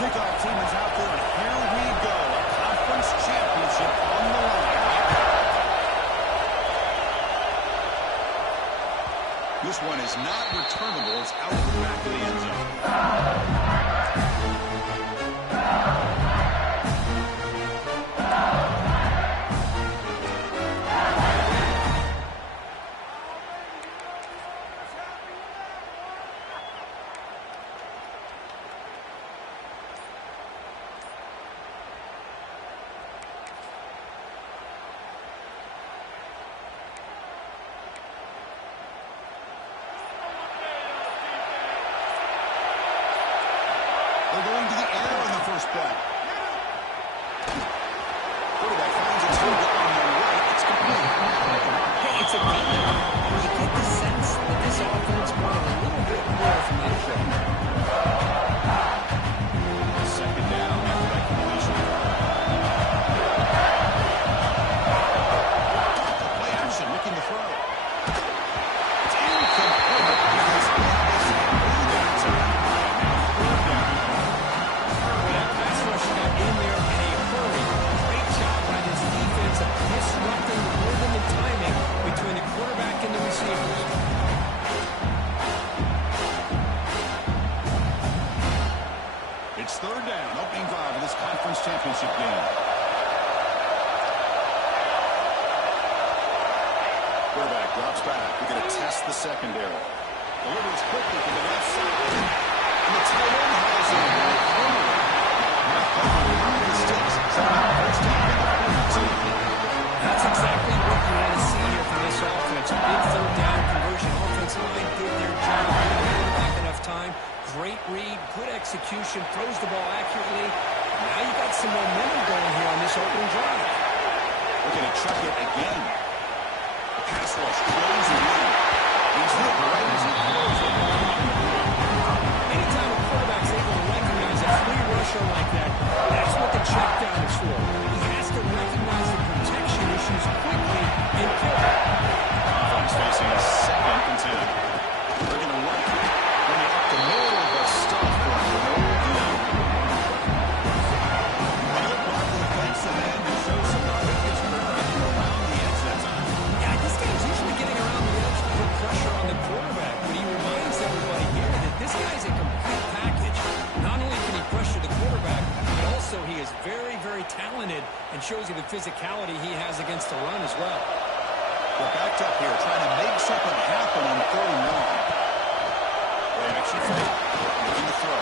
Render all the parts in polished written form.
kickoff team is out there, and here we go. A conference championship on the line. This one is not returnable. It's out the back of the end zone. They're going to the air on the first play. Quarterback finds its finger on the right. It's complete. Hey, it's a game. And you get the sense that this offense wanted a little bit more from that play. Second down after that completion. Play action, making the throw. It's incomplete. Because it was incomplete that time. Third down. That pass rush got in there in a hurry. Great job by this defense of disrupting the rhythm and timing between the quarterback and the receivers. It's third down, opening drive of this conference championship game. Quarterback drops back. We're going to test the secondary. Delivers quickly to the left side. And the tight end has it right corner. The sticks. First down in the 42. That's exactly what you want to see here from this offense. Big third down conversion. Offensive line did their job. Back enough time. Great read, good execution, throws the ball accurately. Now you got some momentum going here on this opening drive. We're going to check it again. The pass rush closing in. He's hit right as he closes. Anytime a quarterback's able to recognize a free rusher like that, that's what the check down is for. He has to recognize the protection issues quickly and quickly. Offense facing second and 10. They're going to run it. Bring it up the middle of the stuff for no gain. And look like the defensive end to show some quickness for getting around the edge that time. Yeah, this guy's usually getting around the edge to put pressure on the quarterback, but he reminds everybody here that this guy's a complete package. Not only can he pressure the quarterback, but also he is very, very talented and shows you the physicality he has against the run as well. We're backed up here trying to make something happen on 3rd and 1. Play action fake. Looking to throw.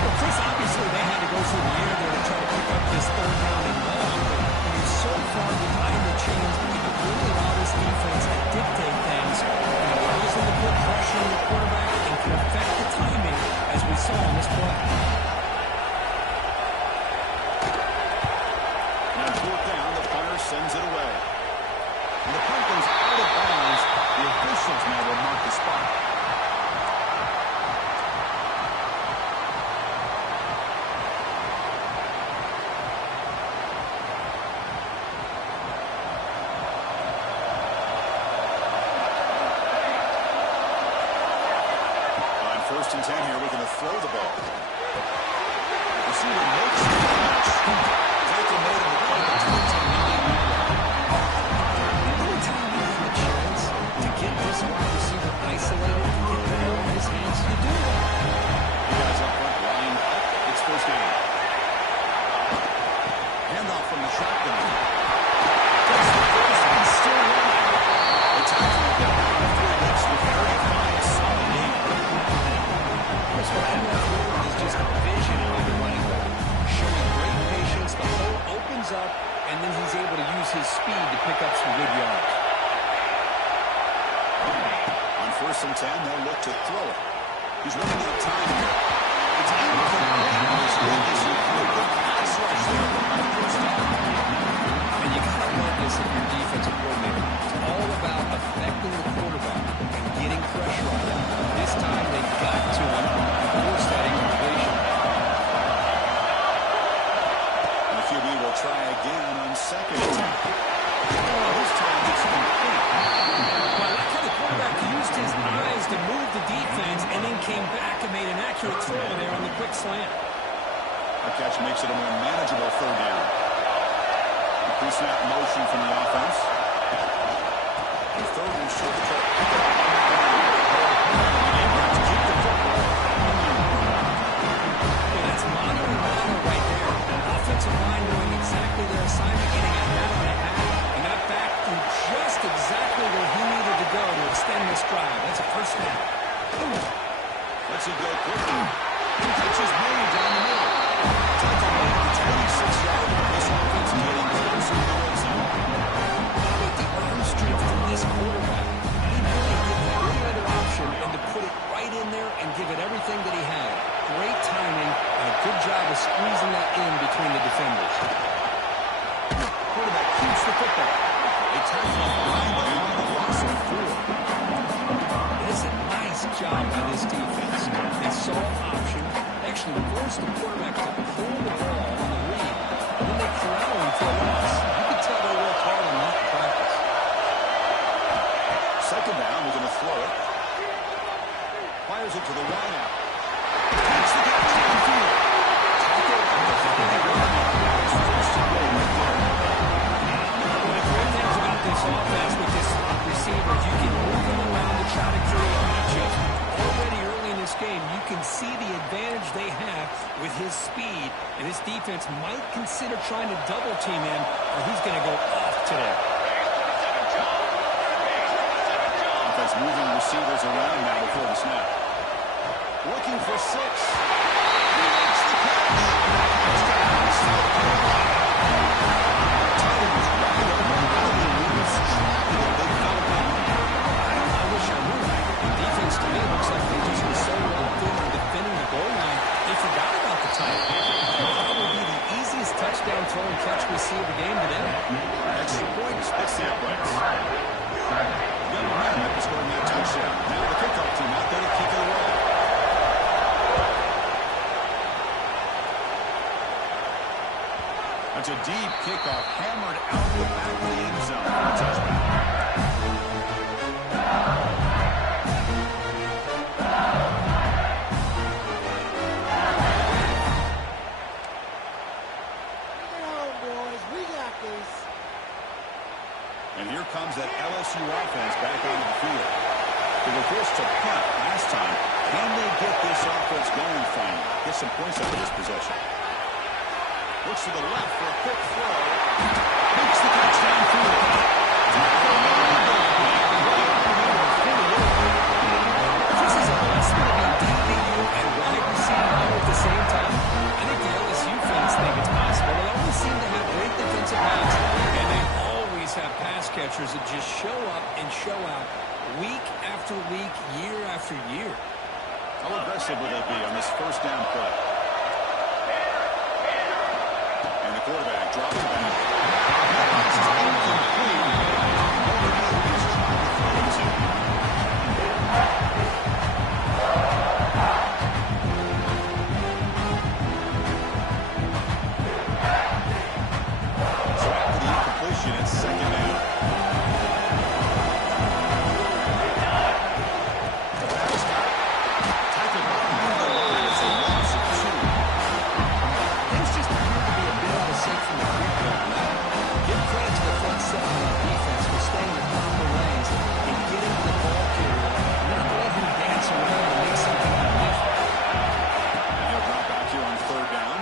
Well, Chris, obviously they had to go through the air there to try to pick up this 3rd down and long, but when you're so far behind the chains, you can really allow this defense to dictate things. And it allows them to put pressure on the quarterback and can affect the timing, as we saw on this play. And on 4th down, the punter sends it away. And the punt goes out of bounds. The officials now will mark the spot. On 1st and 10 here, we're going to throw the ball. The receiver makes the catch. Taking note of the punt to the 10-9. Anytime you have a chance to get this wide receiver isolated and get the ball in his hands, you do it. You guys up front lined up. It's 1st down. Handoff from the shotgun. Gets the first and still running. The tackle will get out of 3 minutes with 35 solid gain. Chris, what I love here is just vision by the running back. Showing great patience, the hole opens up, and then he's able to use his speed to pick up some good yards. On 1st and 10, they'll look to throw it. He's running out of time here. It's incomplete. He's got this incredible pass rush there on the 1st down. And you got to love this if you're defensive coordinator. It's all about affecting the quarterback and getting pressure on him. This time they got to him and forced that incompletion. And the QB will try again on 2nd and 10. Oh, this time it's complete. Well, I like how the quarterback used his eyes accurate throw there on the quick slant. A catch makes it a more manageable third down. The pre-snap motion from the offense. And third and short to try to pick it up on the ground. To keep the football on the ground. Yeah, that's mano and mano right there. Offensive line doing exactly their assignment, getting a hat on a hat, and got back to just exactly where he needed to go to extend this drive. That's a first down. Lets it go quickly. Catch is made down the middle. Tackle made at the 26-yard line. This offense getting closer to the red zone. With the arm strength from this quarterback, he knew he didn't have any other option than to put it right in there and give it everything that he had. Great timing and a good job of squeezing that in between the defenders. Quarterback keeps the football. They tackle him behind the line, a loss of 4. It's a nice job by this defense. They saw an option, actually forced the quarterback to pull the ball on the read, and then they corral him for a loss. You can tell they worked hard on that in practice. Second down, we're going to throw it. Fires it to the wide out. Takes the catch downfield. Tackle at the 50-yard line. First and goal right there. One of the great things about this offense with this receiver, you can move him around to try to create matchups. Already early in this game, you can see the advantage they have with his speed, and this defense might consider trying to double team him, or he's going to go off today. Offense moving receivers around now before the snap. Looking for 6. He makes the catch. Tight end was wide open. How do they lose track of the big fella coming? I wish I knew. The defense to me looks like they just were so locked in on defending the goal line, they forgot about the tight end. That would be the easiest touchdown throw and catch we see of the game today. Extra points. That's the uprights. Young man after scoring that touchdown. Now the kickoff team out there to kick it away. That's a deep kickoff, hammered out the back of the end zone for a touchdown. And here comes that LSU offense back onto the field. They were forced to punt last time. Can they get this offense going finally? Get some points out of this possession. Looks to the left for a quick throw. Makes the catch downfield. This is a blessing to be DBU and wide receiver at the same time. I think the LSU fans think it's possible. They always seem to have great defensive backs, and they always have pass catchers that just show up and show out week after week, year after year. How aggressive will they be on this first down play? And the quarterback drops it back. It's incomplete. He's trying to throw it to. So after the incompletion, it's second down. The pass back. Tackled behind the line. It's a loss of 2. Things just appear to be a bit out of sync from the free throw on that. Give credit to the front seven on defense for staying in proper lanes and getting to the ball carrier, not letting him dance around and make something out of it. And they'll drop back here on third down.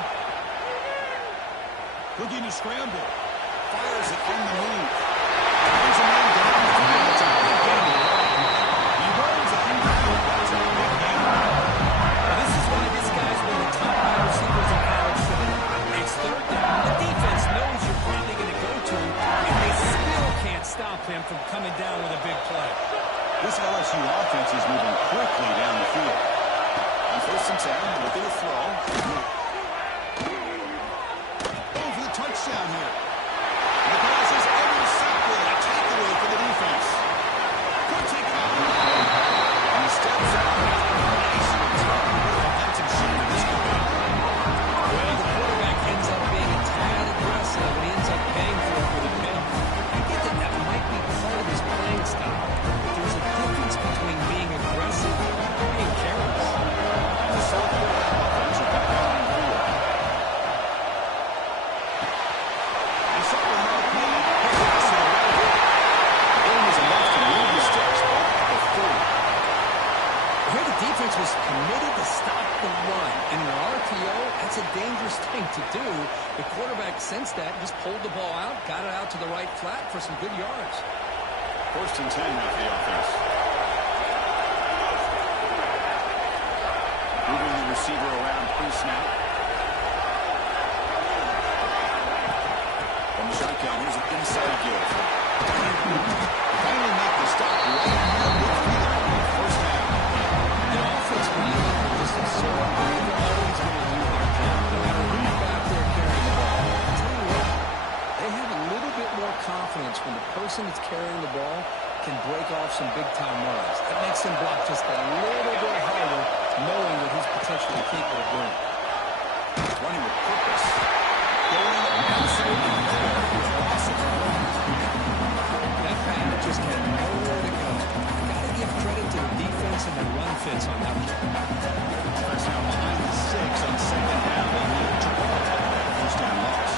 Looking to scramble. Fires it on the move. There's a man down the field. It's a big game. He runs it infield. That's a big game. Now, this is why this guy's one of the top wide receivers in college today. It's third down. The defense knows you're probably going to go to him, and they still can't stop him from coming down with a big play. This LSU offense is moving quickly down the field. On first and 10, looking to throw. Going for the touchdown here. And the pass is intercepted. A takeaway for the defense. Could take it out. And he steps out. Nice return. Offensive shift in this game. Well, the quarterback ends up being a tad aggressive, and he ends up paying for it with a pick. I get that that might be part of his playing style, but there's a difference between being aggressive and being careless. The just committed to stop the run. And in an RPO, that's a dangerous thing to do. The quarterback sensed that, just pulled the ball out, got it out to the right flat for some good yards. 1st and 10 now for the offense. Moving the receiver around pre-snap. From the shotgun, here's an inside give. Finally make the stop right here midfield on the first half. The offense line is just absurd. They're always going to do their job, no matter who's back there carrying the ball. I'll tell you what, they have a little bit more confidence when the person that's carrying the ball can break off some big-time runs. That makes them block just a little bit harder, knowing that he's potentially capable of doing it. Running with purpose. Going absolutely nowhere. Awesome. That pass just had nowhere to go. Got to give credit to the defense and their run fits on that one. Offense now behind the 6 on 2nd down. They need to draw that first down loss.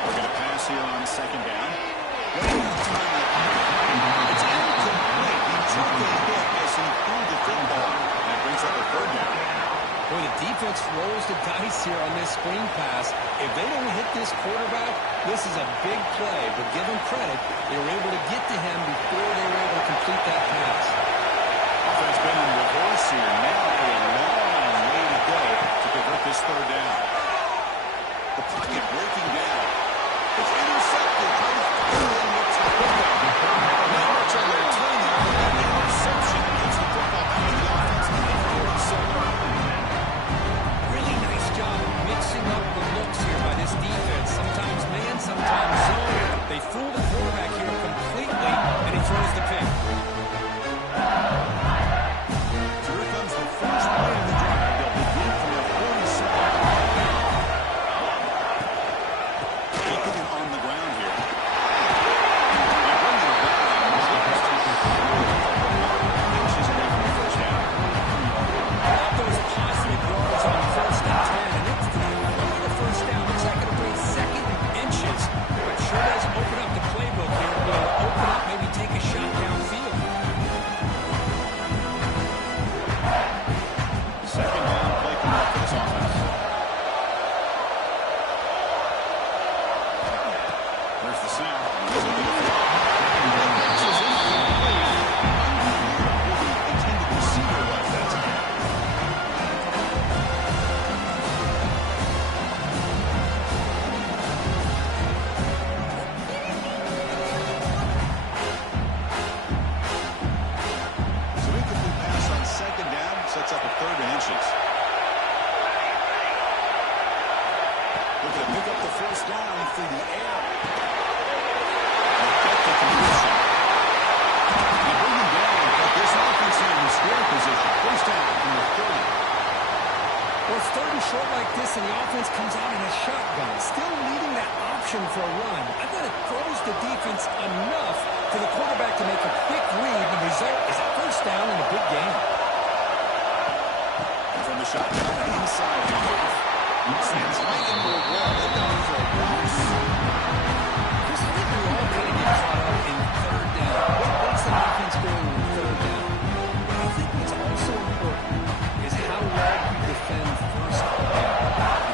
We're going to pass here on 2nd down. It's incomplete. He took a hit as he threw the football. And it brings up a 3rd down. Boy, the defense rolls the dice here on this screen pass. If they don't hit this quarterback, this is a big play. But give them credit, they were able to get to him before they were able to complete that pass. Offense been in reverse here. Now a long way to go to convert this 3rd down. The pocket breaking down. It's intercepted. Not much on their timing, but that interception gets the football back to the offense at the 47. Really nice job mixing up the looks here by this defense. Sometimes man, sometimes zone. They fool the quarterback here completely, and he throws the pick. So here comes the first play of the drive. They'll begin from the 47. Keeping it on the ground here. Sets up a 3rd and inches. Looking to pick up the first down through the air. Get the completion. They bring him down, but this offense here in the square position. First down from the 30. Well, it's 3rd and short like this, and the offense comes out in a shotgun, still leaving that option for a run. I bet it throws the defense enough for the quarterback to make a quick read. The result is a first down in a big game. From the shotgun inside the move. Stands right into a wall. They're going for a bounce. Chris, I think we all kind of get caught up in 3rd down. What's the offense doing in 3rd down? But I think what's also important is how well you defend first down.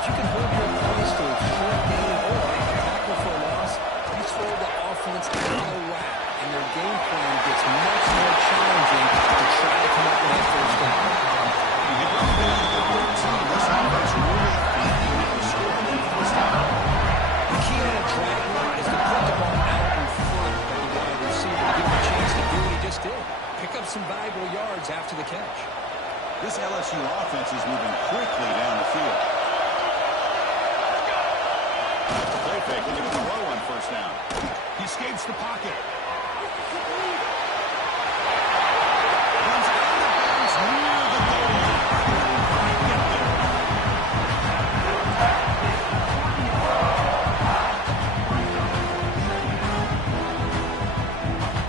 If you can hold your opponents to a short gain or a tackle for a loss, you throw the offense out of whack, and their game plan gets much more challenging to try to come up with that first down. The key on a drag route is to put the ball out in front of the wide receiver to give him a chance to do what he just did. Pick up some valuable yards after the catch. This LSU offense is moving quickly down the field. The play fake, looking at the throw on first down. He escapes the pocket. Runs out of bounds near the goal line.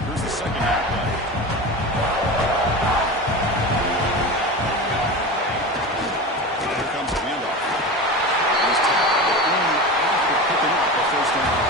Here's the second half play. Here comes the handoff. He's tackled only after picking up a first down.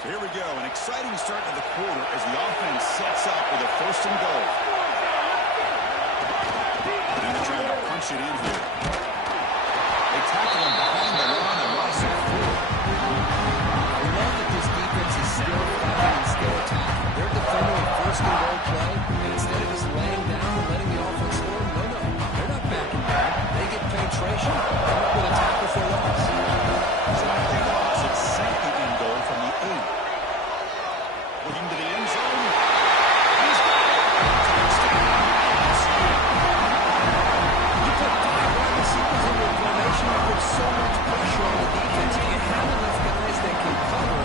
So here we go, an exciting start to the quarter as the offense sets up with a first and goal. And they're trying to punch it in here. They tackle him behind the line and lost it through. I love that this defense is still fighting and still attacking. They're defending a first and goal play, and instead of just laying down and letting the offense score, no, they're not backing back. They get penetration, come up with a tackle for loss. So after the loss, it's second and goal from the 8. Looking to the end zone. He's got it. Touchdown, LSU. You put 5 wide receivers into a formation, you put so much pressure on the defense. You have enough guys that can cover.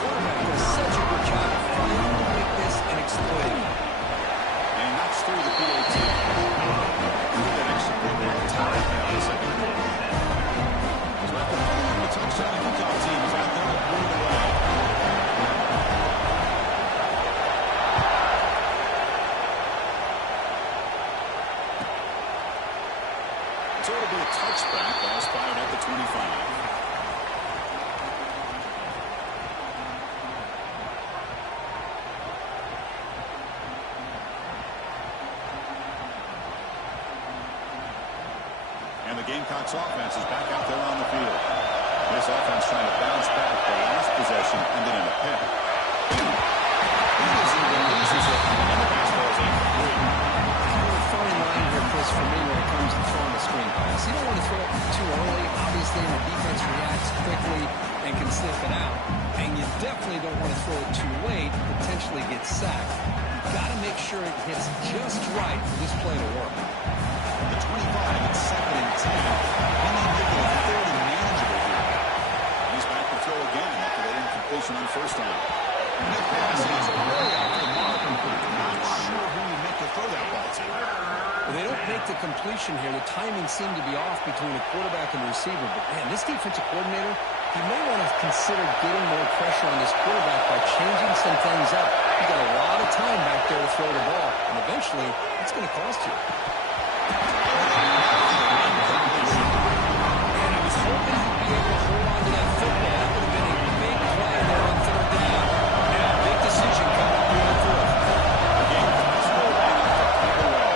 Quarterback does such a good job of finding the weakness and exploiting it. And that's through the PAT. That extra point there to tie it down the second quarter. So after following the touchdown, the kickoff team is out there to put it away. So it'll be a touchback. Ball spotted at the 25. And the Gamecocks offense is back out there on the field. This offense trying to bounce back. The last possession ended in a pick. He doesn't even loses it, and the basketball is incomplete. A fine line here, Chris, for me when it comes to throwing a screen pass. You don't want to throw it too early. Obviously, the defense reacts quickly and can sniff it out. And you definitely don't want to throw it too late, potentially get sacked. You've got to make sure it hits just right for this play to work. The 25, it's second and 10. And they make it a third and manageable here. He's back to throw again after that incompletion on first down. And that pass is way off the mark. Not sure who he meant to throw that ball to. Well, they don't make the completion here. The timing seemed to be off between the quarterback and the receiver. But, man, this defensive coordinator, he may want to consider getting more pressure on this quarterback by changing some things up. You've got a lot of time back there to throw the ball. And eventually, it's going to cost you. And I was hoping he'd be able to hold on to that football. That would have been a big play there on third down. Yeah, big decision coming up here in fourth. The Gamecocks will line up to punt away.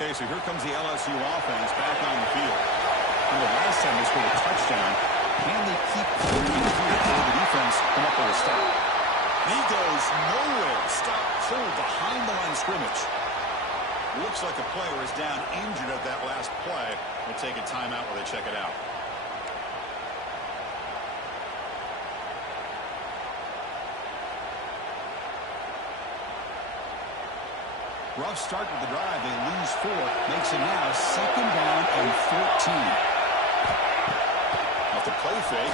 Okay, so here comes the LSU offense back on the field. And the last time they scored a touchdown, can they keep cooking here before the defense come up with a stop? He goes nowhere. Stop cold behind the line of scrimmage. Looks like a player is down injured at that last play. We'll take a timeout while they check it out. Rough start to the drive. They lose 4. Makes it now second down and 14. Off the play fake.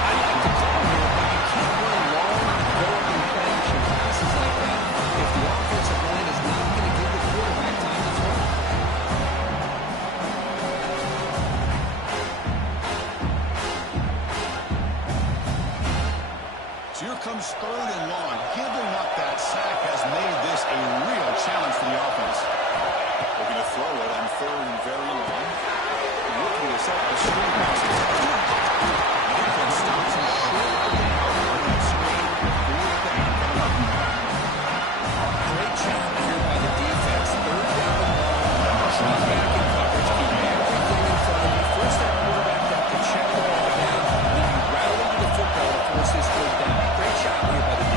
I like the call here, but you can't run long, go-up play-action passes like that if the offensive line is not going to give the quarterback time to throw. So here comes third and long. Giving up that sack has made this a real challenge for the offense. Looking to throw it on third and very long. Looking to set up the screen pass. The defense stops him short of the power on that screen. Great job here by the defense. Third down and long. Drop back in coverage. Keep everything in front of you. Force that quarterback to check the ball down. And then you rattle into the football to force this third down. Great job here by the D.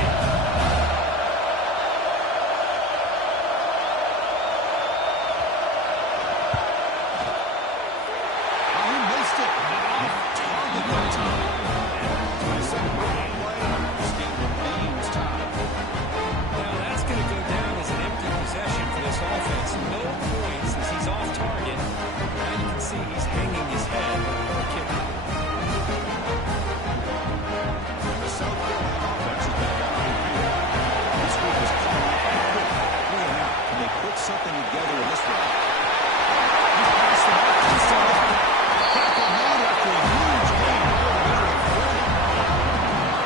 see he's hanging his head for a kick. The South Carolina offense is back out on the field. This group is coming off a quick 3-and-out. Can they put something together in this one? He's passed them out. Tackle made after a huge gain.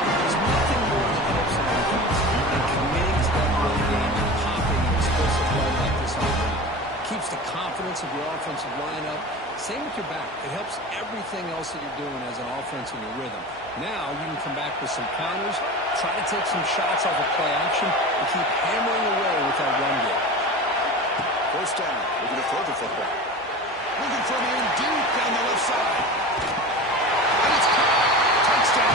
There's nothing more that helps an offense than committing to that run game and popping an explosive run like this offense. Keeps the confidence of your offensive line up. Same with your back. It helps everything else that you're doing as an offense in your rhythm. Now you can come back with some counters, try to take some shots off of play action, and keep hammering away with that run game. First down. Looking to throw the football. Looking from in deep down the left side. And it's caught. Touchdown.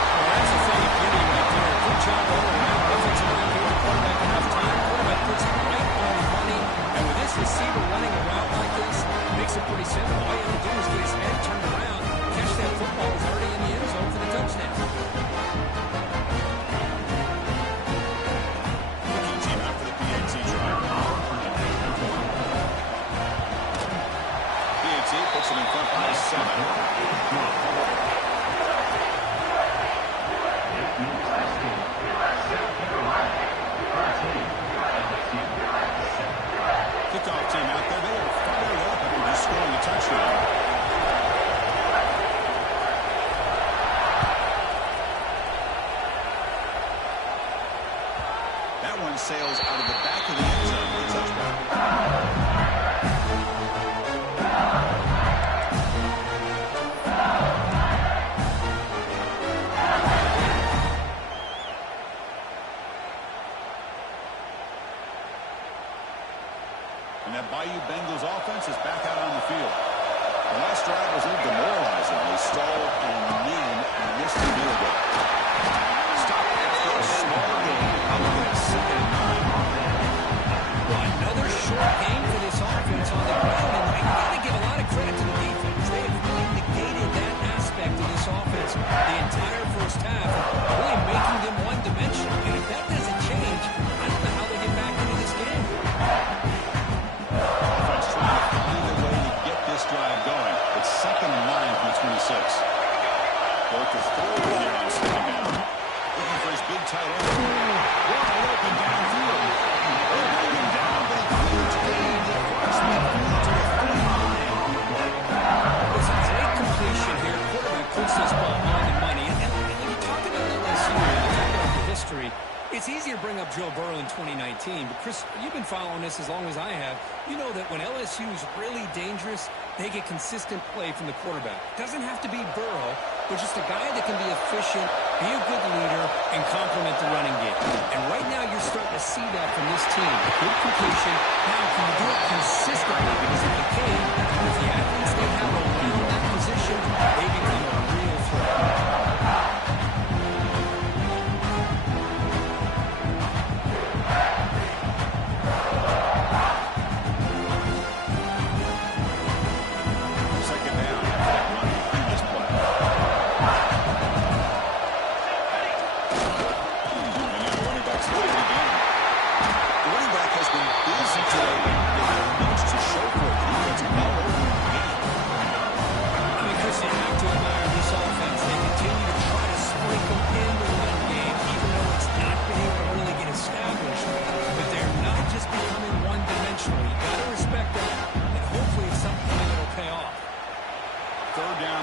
Well, that's a funny beauty right there. Good job all around. Offensive line gave the quarterback enough time. Quarterback puts it right on the money. And with this receiver running a route like this, it makes it pretty simple. All you have to do is get his head turned around, catch that football. He's already in the end zone for the touchdown. Looking team out for the PAT drive. PAT puts it in front by 7. Kickoff team out there. They are fired up after just scoring a touchdown. That one sails out of the back of the end zone for a touchdown. And that Bayou Bengals offense is back out on the field. The last drive was a little demoralizing. They stalled and then missed the field goal. Stop after a small gain. I'm looking at 2nd and 9. Well, another short game for this offense on the ground, and I got to give a lot of credit to the defense. They have really negated that aspect of this offense the entire first half, really making them one-dimensional. And if that doesn't change, I don't know how they get back into this game. Offense trying to find a way to get this drive going. It's 2nd and 9 from the 26. Go to throw here on 2nd down. Looking for his big tight end. Wide open downfield. Open down, but a huge gain. Across midfield to the 49. It's a great completion here. Quarterback puts this ball on the money. And when you talk about LSU, when you talk about the history, it's easy to bring up Joe Burrow in 2019. But, Chris, you've been following this as long as I have. You know that when LSU is really dangerous, they get consistent play from the quarterback. Doesn't have to be Burrow, but just a guy that can be efficient, be a good leader, and complement the running game. And right now you're starting to see that from this team. Good completion. Now, can you do it consistently? Because if you can, with the athletes they have around that position, they become a real threat.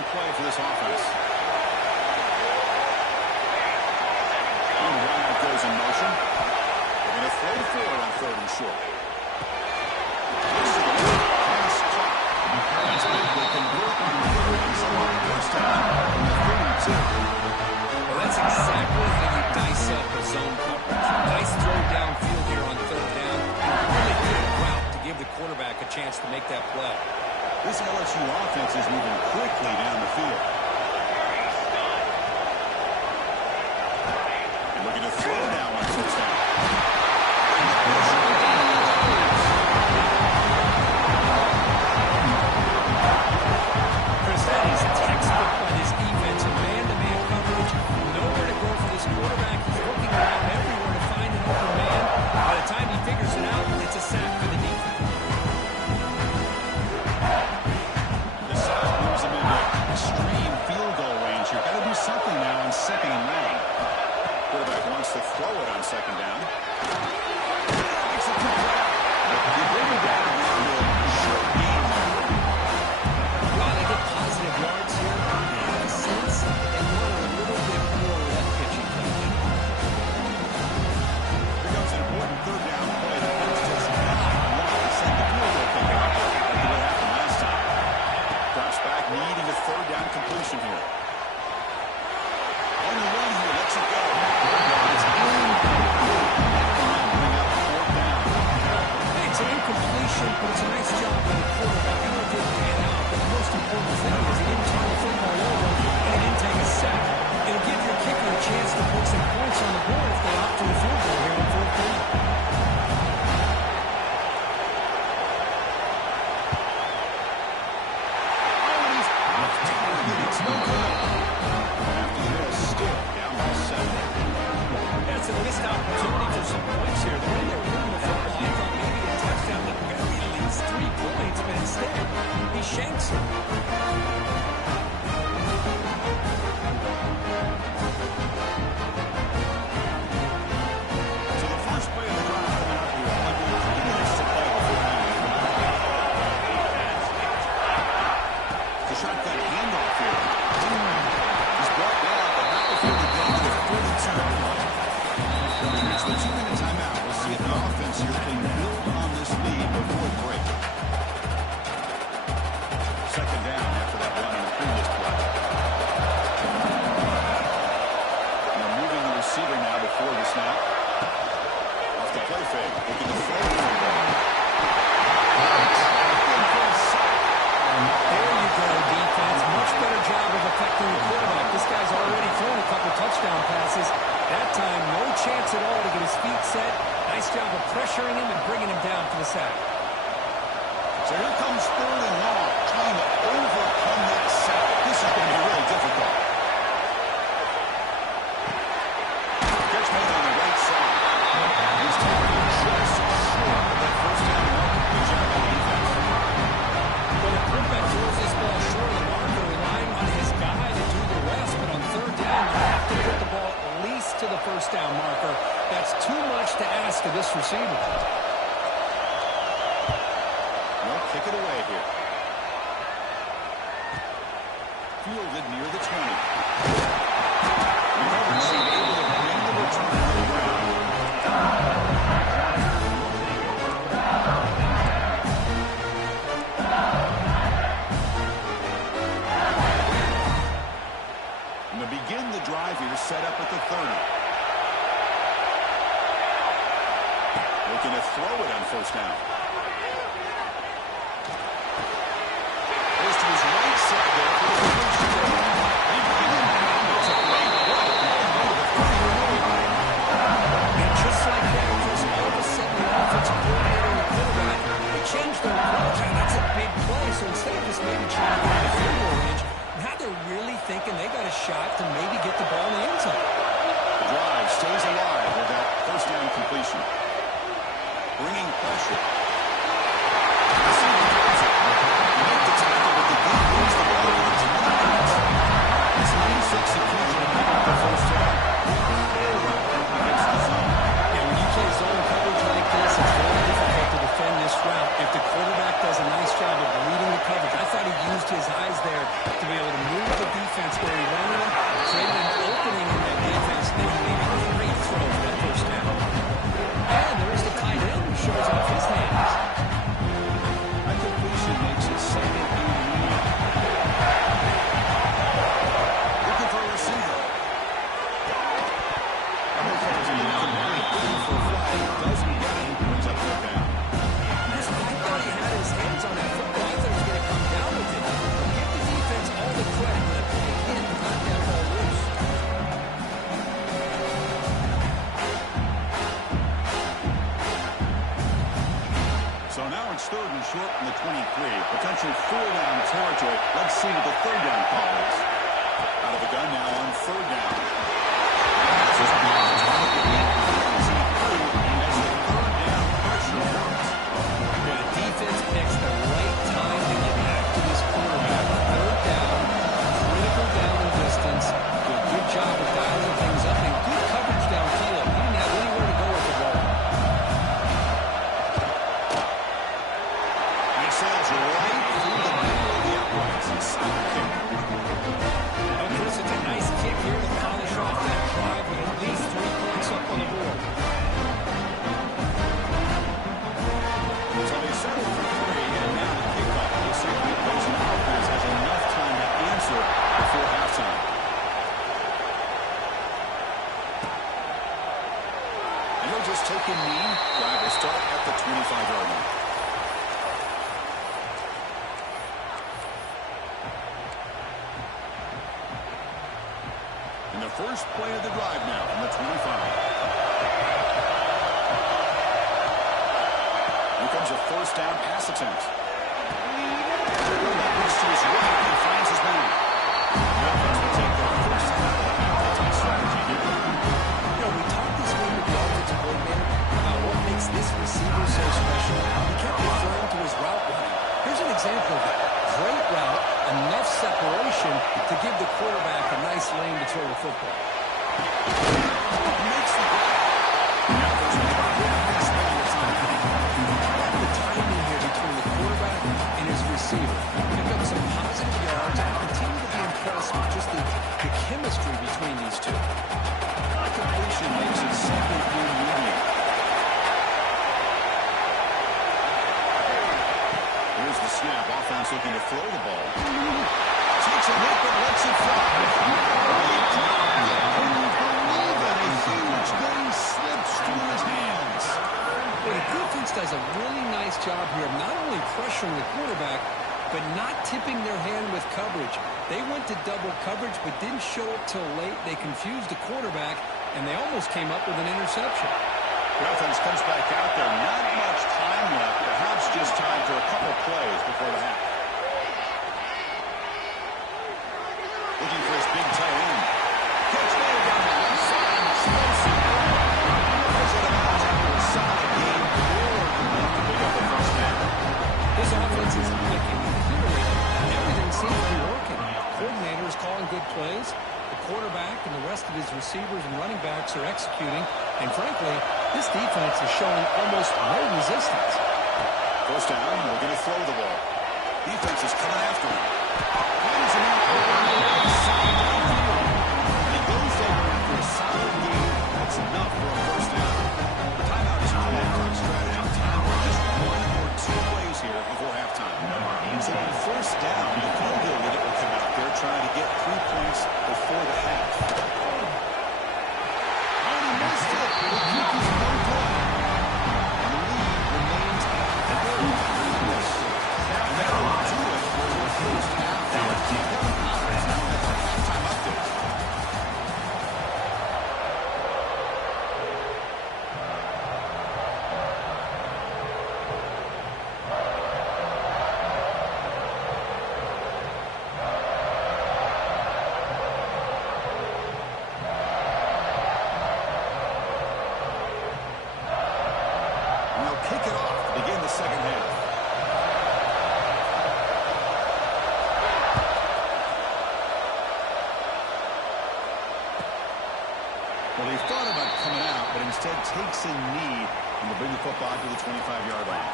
Play for this offense. And the runner goes in motion. They're going to throw the forward on 3rd and short. Pass caught. That's big. They convert on 3rd and short. First down. 32. Well, that's exactly how you dice up a zone coverage. Nice throw downfield here on 3rd down. And a really good route to give the quarterback a chance to make that play. This LSU offense is moving quickly down the field. And looking to throw now on 1st down. Chris, that is textbook by this defense. A man-to-man coverage. Nowhere to go for this quarterback. He's looking around everywhere to find an open man. By the time he figures it out, it's a sack for the defense. to throw it on second down. It's a good grab. They bring it down into a short game. Well, they get positive yards here. In a sense, they want a little bit more of that pitching coach. Here comes an important third down play. The Colts just want to send the field goal kick out there, like what happened last time. Drops back, needing a third down completion here. On the run here, lets it go. It's incomplete. Bring up fourth down. It's an incompletion, but it's a nice job by the quarterback. I know it didn't pan out, but the most important thing is he didn't turn the football over and he didn't take a sack. It'll give your kicker a chance to put some points on the board if they opt for the field goal here on fourth down. Oh, and he's off target. It's no good. After this, still down by 7. That's a missed opportunity for some points here. The way they were moving the football, I thought maybe a touchdown at very least 3 points, but instead, he shanks it. So the first play of the drive coming up here. He needs to play before handing it off. It's a shotgun handoff here. He's brought down, but not before the game to the 42-yard line. It's the 2-minute timeout. We'll see if the offense here can build on this lead before the break. Second down after that run in the previous play. Now moving the receiver now before the snap. Off the play fake. Looking to throw the ball. There you go, defense. Much better job of affecting the quarterback. This guy's already thrown a couple touchdown passes. That time, no chance at all to get his feet set. Nice job of pressuring him and bringing him down for the sack. So here comes third and long, trying to overcome that sack. This is going to be really difficult. Catch made on the right side. He's taking just short of that first down mark. Good job by the defense. Well, the quarterback throws this ball short of the marker, relying on his guy to do the rest. But on third down, you have to put the ball at least to the first down marker. That's too much to ask of this receiver. Well, kick it away here. Fielded near the 20. Recovered team able to bring the return to the ground. And to begin the drive here, set up at the 30. Looking to throw it on first down. Goes to his right side there for the completion. They bring him down. It's a great block. And just like that, Chris, all of a sudden the offensive coordinator and the quarterback, they changed their approach. And that's a big play. So instead of just maybe trying to get in the field goal range, now they're really thinking they got a shot to maybe get the ball in the end zone. The drive stays alive with that first down completion. Bringing pressure. You make the tackle, but the game moves the ball over 20 yards. It's nice execution to pick up the first down. Against the zone. Yeah, when you play zone coverage like this, it's very difficult to defend this route. If the quarterback does a nice job of reading the coverage, I thought he used his eyes there to be able to move the defense where he wanted him, created an opening in that defense, and then maybe a great throw for that first down. And there's the tight end who shows off his hands. That completion makes it second and 1. Looking for a receiver. Looking for a flag. Doesn't get it. Brings up third down. I thought he had his hands on that football. I thought he was going to come down with it. Give the defense all the credit when a big hit got that ball loose. So now it's third and short from the 23. Potential four-down territory. Let's see what the third down call is. Out of the gun now on third down. This is beyond the target. Easy through as the third down pressure works. The defense picks the right time to get back to this quarterback. Third down, critical down and distance. Do a good job of dialing things up and good coverage downfield. And he sails right through the middle of the uprights. A solid kick. Well, Chris, it's a nice kick here to polish off that drive with at least 3 points up on the board. So they settle for 3, and now the kickoff. They see the opposing offense has enough time to answer before halftime. And they'll just take a knee. Drive will start at the 25-yard line. And the first play of the drive now from the 25. Here comes a first down pass attempt. That looks to his right and finds his man. The offense will take their first half half-time strategy here. You know, we talked this week with the offensive coordinator about what makes this receiver so special. He kept referring to his route running. Here's an example of that. Great route, enough separation to give the quarterback a nice lane to throw the football. Makes the grab. Now there's a The timing here between the quarterback and his receiver. Pick up some positive yards and continue to be impressed with just the chemistry between these two. A completion makes it second and medium. Here's the snap. Offense looking to throw the ball. Takes a hit but lets it fly. Can you believe that? A huge game slips through his hands. Well, the defense does a really nice job here of not only pressuring the quarterback, but not tipping their hand with coverage. They went to double coverage, but didn't show it till late. They confused the quarterback, and they almost came up with an interception. The offense comes back out there. Not much time left. Perhaps just time for a couple plays before the half. Looking for his big tight end. Catch made down the left side. Explosive. Goes out of bounds after a solid game. More than enough to pick up the first down. This offense is clicking. Clearly, everything seems to be working. The coordinator is calling good plays. The quarterback and the rest of his receivers and running backs are executing. And frankly, this defense is showing almost no resistance. First down, we're going to throw the ball. Defense is coming after him. Finds him out over on the right side downfield. And he goes over after a solid game. That's enough for a first down. Timeout is called on strategy time for just 1 or 2 plays here before halftime. So on first down, you feel good that it will come out there trying to get 3 points before the half. And he missed it. The kick is no good. And the lead remains at 4. And that will do it for the first half. Halftime update. And they'll kick it off to begin the second half. Well, they thought about coming out, but instead takes a knee and will bring the football to the 25-yard line.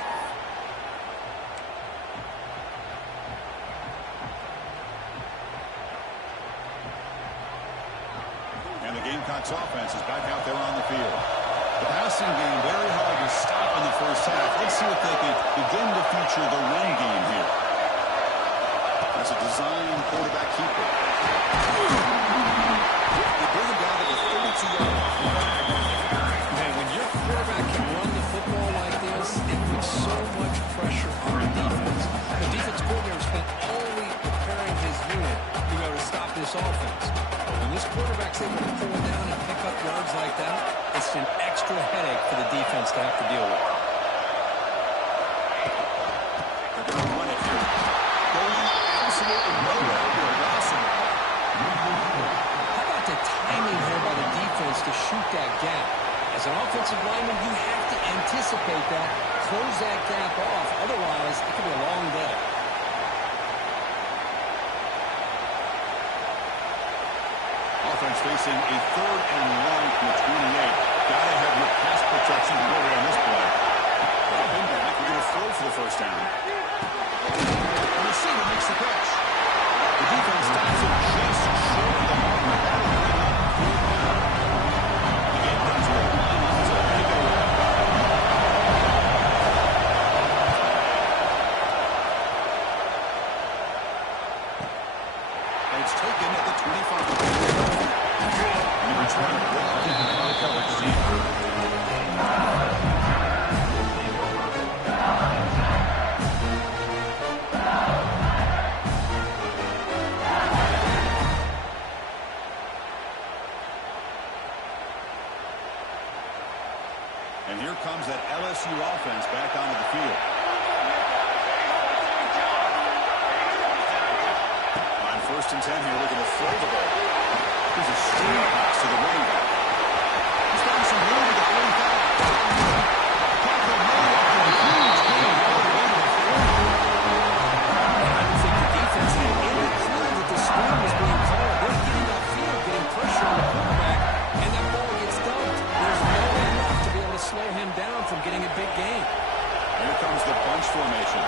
And the Gamecocks offense is back out there on the field. The passing game very hard to stop in the first half. Let's see if they can begin to feature the run game here. That's a design quarterback keeper. They bring him down to the 32-yard line. Man, when your quarterback can run the football like this, it puts so much pressure on the defense. The defense coordinator spent all week preparing his unit to stop this offense. But when this quarterback's able to pull it down and pick up yards like that, it's an extra headache for the defense to have to deal with. They're going to run it here. Going absolutely nowhere. How about the timing here by the defense to shoot that gap? As an offensive lineman, you have to anticipate that, close that gap off. Otherwise, it could be a long day. Offense facing a 3rd and 1 from the 28. Gotta have your pass protection to go there on this play. Drop him back. We're going to throw for the first down. and 10 here looking to throw the ball. Here's a straight pass to the running back. He's found some room to the 45. Tackle made after a huge gain all the way to the 40. I don't think the defense had any clue that the screen was being called. They're getting upfield, getting pressure on the quarterback, and that ball gets dumped. There's no way left to be able to slow him down from getting a big gain. Here comes the bunch formation.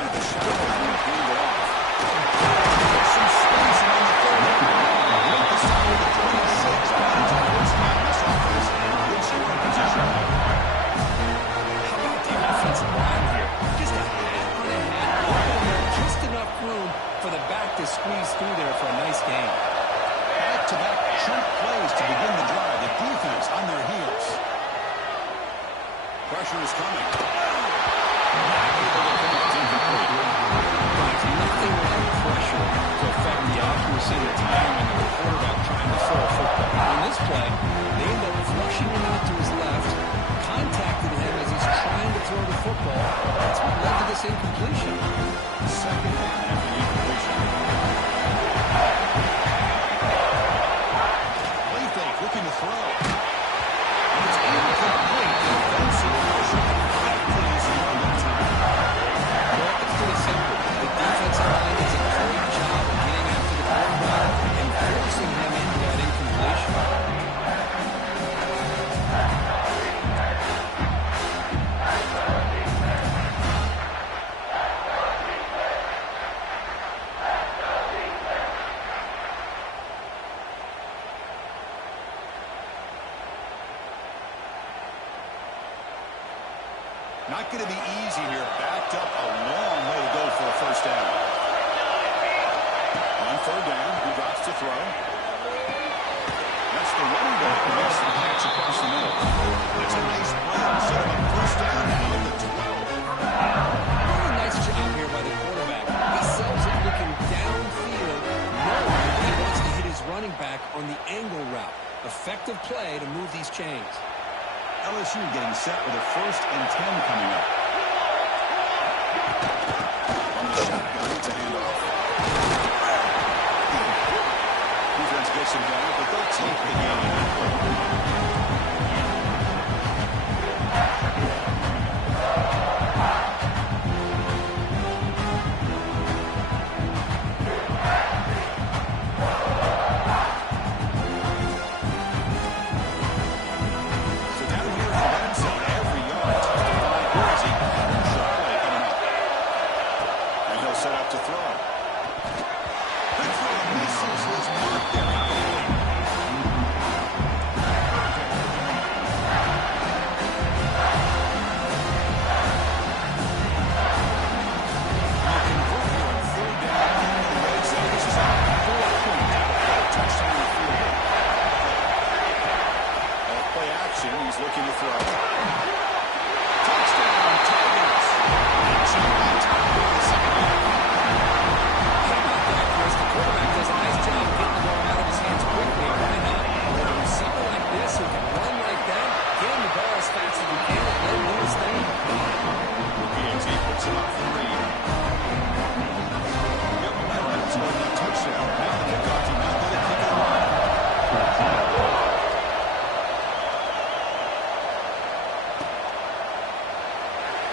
Out of the shadow, and hand it off. There's some space on the 30. Right this time with the 26. Trying to force him on this offense. Good scoring position. How about the offensive line here? Just a hat on a hat. Just enough room for the back to squeeze through there for a nice gain. Back-to-back chunk plays to begin the drive. The defense on their heels. Pressure is coming. Not able to connect incomplete. There's nothing like pressure to affect the accuracy and the time and the quarterback trying to throw a football. On this play, they end up flushing him out to his left, contacted him as he's trying to throw the football. That's what led to this incompletion. Second down after the incompletion. Play fake, looking to throw. And it's incomplete. Defensive pressure. Please, that time. Well, it's pretty simple. The defensive line does a great job of getting after the quarterback and forcing him into that incompletion. Not going to be easy here. Backed up a long way to go for a first down. On third down, he drops to throw. That's the running back who makes the catch across the middle. That's a nice play to set him up first down now at the 12. Really nice job here by the quarterback. He sells it looking downfield, knowing he wants to hit his running back on the angle route. Effective play to move these chains. LSU getting set with a 1st and 10 coming up. On the shotgun, it's a handoff. Defense gets him down, but they'll take the gain on that play.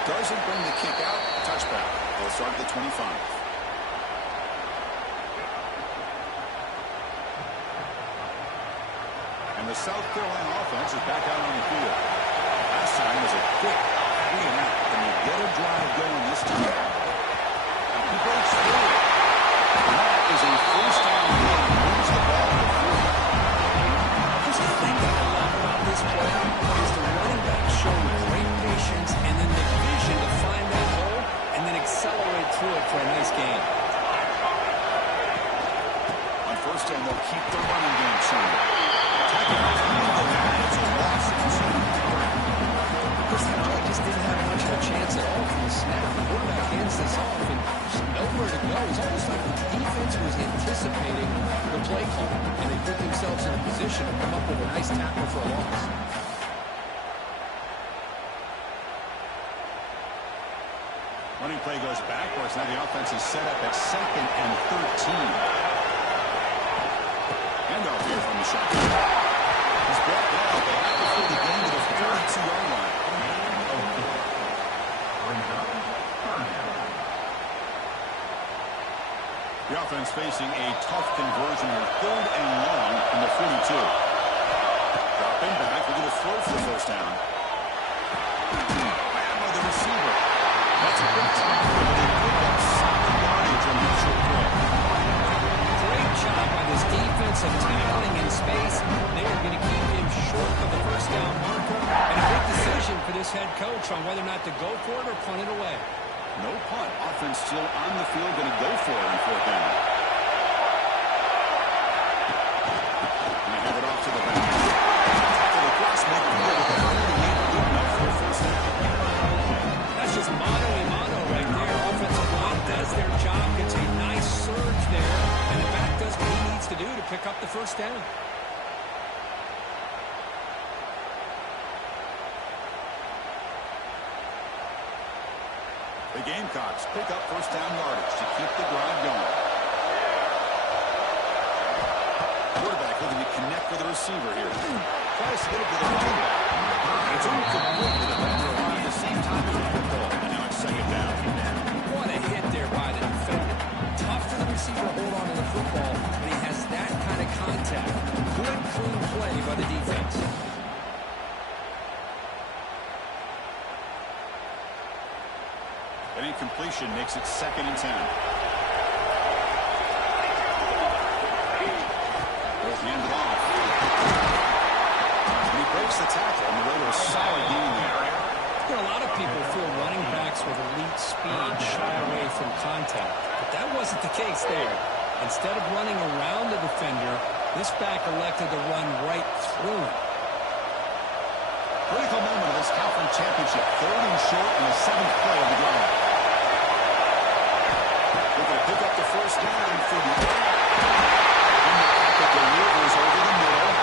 Doesn't bring the kick out. Touchback. They'll start at the 25. And the South Carolina offense is back out on the field. Last time was a quick 3 and out. And they get a drive going this time. He breaks through. That is a first down gain. Moves the ball to the field. Here's the thing that I love about this play is the running back showing great patience and then the vision to find that hole and then accelerate through it for a nice gain. On first down, they'll keep the running game true. Tackle off the middle of that. It's a loss inside. Because the play just didn't have much of a chance at all from the snap. The quarterback hands this off and just nowhere to go. It's almost like the defense was anticipating the play call and they put themselves in a position to come up with a nice tackle for a loss. Running play goes backwards. Now the offense is set up at 2nd and 13. Handoff here from the shotgun. He's brought down. They have to fill the game to the 42-yard line. The offense facing a tough conversion with 3rd and long from the 42. Dropping back, we're going to throw for the first down. Grabbed by the receiver. That's a good tackle, but they pick up solid yardage on that short throw. Great job by this defense of tackling in space. They are going to keep him short of the first down marker. And a big decision for this head coach on whether or not to go for it or punt it away. No punt. Offense still on the field, going to go for it on 4th down. And they have it off to the back. Tackle across midfield with a 38, good enough for a first down. That's just mano-a-mano right there. Offensive line does their job, gets a nice surge there, and the back does what he needs to do to pick up the first down. The Gamecocks pick up first down yardage to keep the drive going. Quarterback looking to connect with the receiver here. Tries to get it to the running back. It's incomplete. The defender arrived at the same time as the football. And now it's 2nd down. What a hit there by the defender. Tough for the receiver to hold on to the football, but he has that kind of contact. Good, clean play by the defense. An incompletion makes it 2nd and 10. Hand it off. And he breaks the tackle, and the Raiders solid game there. You know, a lot of people feel running backs with elite speed shy away from contact, but that wasn't the case there. Instead of running around the defender, this back elected to run right through him. Critical moment of this conference championship. 3rd and short in the 7th play of the drive. They're going to pick up the first down for the that delivers over the middle.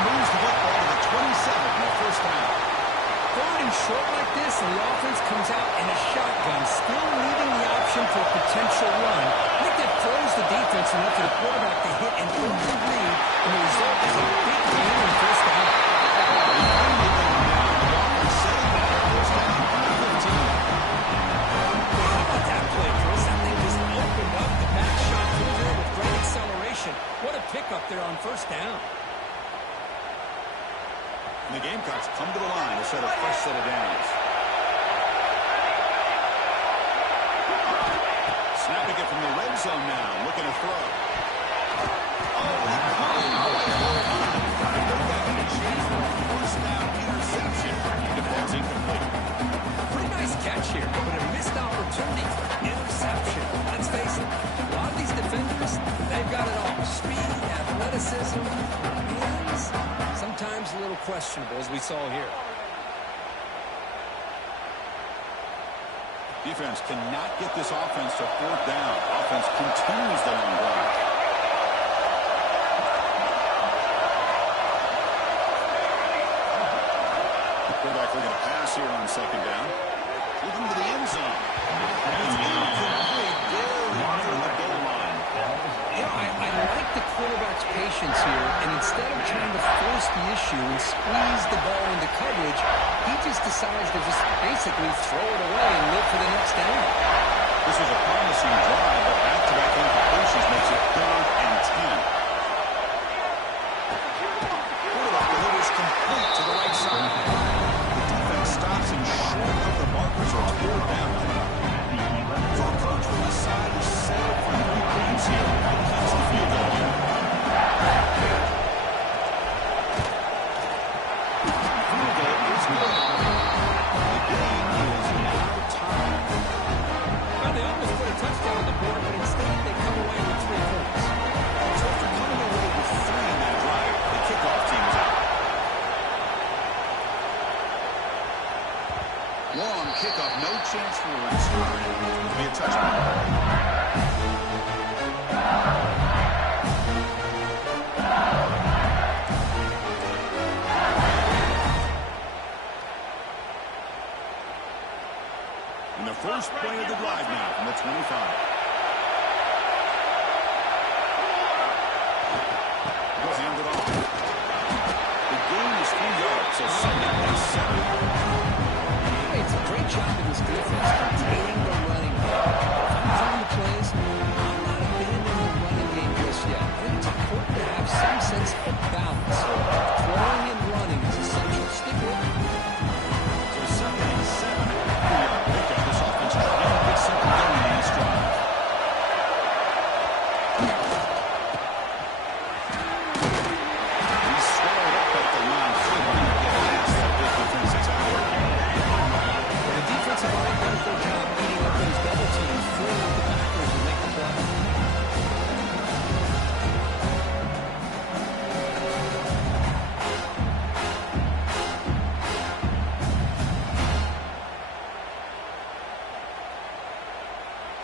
Moves the football to the 27 on the first down. 3rd and short like this, and the offense comes out in a shotgun, still leaving the option for a potential run. I think that throws the defense enough for the quarterback to hit an early lead, and the result is a big gain on first down. What a pickup there on first down. And the Gamecocks come to the line to set a fresh set of downs. Snapping it from the red zone now, looking to throw. Oh, he caught it right on. And they're back in a chase for a first down interception. If that's incomplete. Pretty nice catch here, but a missed opportunity for interception. Let's face it, a lot of these defenders, they've got it all. Speed, athleticism, hands, sometimes a little questionable, as we saw here. Defense cannot get this offense to 4th down. Offense continues the long drive. Quarterback looking to pass here on 2nd down. Looking to the end zone. And it's incomplete. Near the goal line. You know, I like the quarterback's patience here, and instead of trying to force the issue and squeeze the ball into coverage, he just decides to just basically throw it away and live for the next down. This was a promising drive, but back-to-back incompletions makes it 3rd and 10. Quarterback delivers complete to the right side. The defense stops him short of the markers on 4th down. So the coach from the side is set for 3 points here. That keeps the field goal here. Field goal is good. The game is now tied. Well, they almost put a touchdown on the board, but instead they come away with 3 points. So after coming away with 3 in that drive, the kickoff team is out. Long kickoff, no chance for a return. It'll be a touchdown. And the first play of the drive now from the 25. He'll hand it off. The gain is 3 yards, so second and 7. It's a great job in this defense containing the running game. If I'm calling the plays, I'm not abandoning the running game just yet. I think it's important to have some sense of balance. Throwing and running is essential. Stick with it. So second and 7. 3-yard pickup. This offense is trying to get something going in this drive. He's swallowed up at the line. Flipping to get past that big defensive tackle. The defensive line does a good job beating up those double teams, freeing up the backers to make the play.